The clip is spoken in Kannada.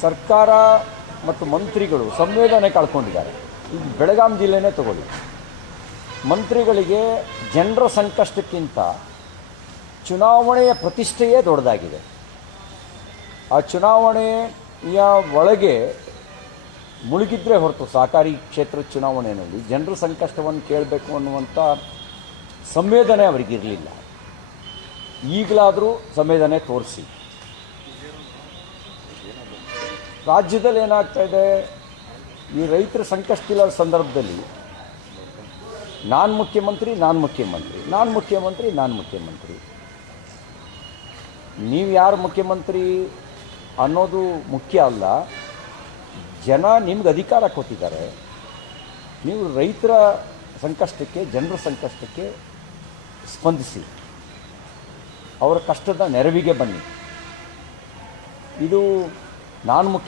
ಸರ್ಕಾರ ಮತ್ತು ಮಂತ್ರಿಗಳು ಸಂವೇದನೆ ಕಳ್ಕೊಂಡಿದ್ದಾರೆ. ಈಗ ಬೆಳಗಾಂ ಜಿಲ್ಲೆನೇ ತಗೊಳ್ಳಿ. ಮಂತ್ರಿಗಳಿಗೆ ಜನರ ಸಂಕಷ್ಟಕ್ಕಿಂತ ಚುನಾವಣೆಯ ಪ್ರತಿಷ್ಠೆಯೇ ದೊಡ್ಡದಾಗಿದೆ. ಆ ಚುನಾವಣೆಯ ಒಳಗೆ ಮುಳುಗಿದ್ರೆ ಹೊರತು ಸಹಕಾರಿ ಕ್ಷೇತ್ರ ಚುನಾವಣೆಯಲ್ಲಿ ಜನರ ಸಂಕಷ್ಟವನ್ನು ಕೇಳಬೇಕು ಅನ್ನುವಂಥ ಸಂವೇದನೆ ಅವರಿಗಿರಲಿಲ್ಲ. ಈಗಲಾದರೂ ಸಂವೇದನೆ ತೋರಿಸಿ. ರಾಜ್ಯದಲ್ಲಿ ಏನಾಗ್ತಾ ಇದೆ? ಈ ರೈತರ ಸಂಕಷ್ಟವಿಲ್ಲದ ಸಂದರ್ಭದಲ್ಲಿ ನಾನು ಮುಖ್ಯಮಂತ್ರಿ ನಾನು ಮುಖ್ಯಮಂತ್ರಿ ನಾನು ಮುಖ್ಯಮಂತ್ರಿ ನಾನು ಮುಖ್ಯಮಂತ್ರಿ. ನೀವು ಯಾರು ಮುಖ್ಯಮಂತ್ರಿ ಅನ್ನೋದು ಮುಖ್ಯ ಅಲ್ಲ. ಜನ ನಿಮ್ಗೆ ಅಧಿಕಾರ ಕೊಟ್ಟಿದ್ದಾರೆ. ನೀವು ರೈತರ ಸಂಕಷ್ಟಕ್ಕೆ, ಜನರ ಸಂಕಷ್ಟಕ್ಕೆ ಸ್ಪಂದಿಸಿ. ಅವರ ಕಷ್ಟದ ನೆರವಿಗೆ ಬನ್ನಿ. ಇದು ನಾನು ಮುಖ್ಯ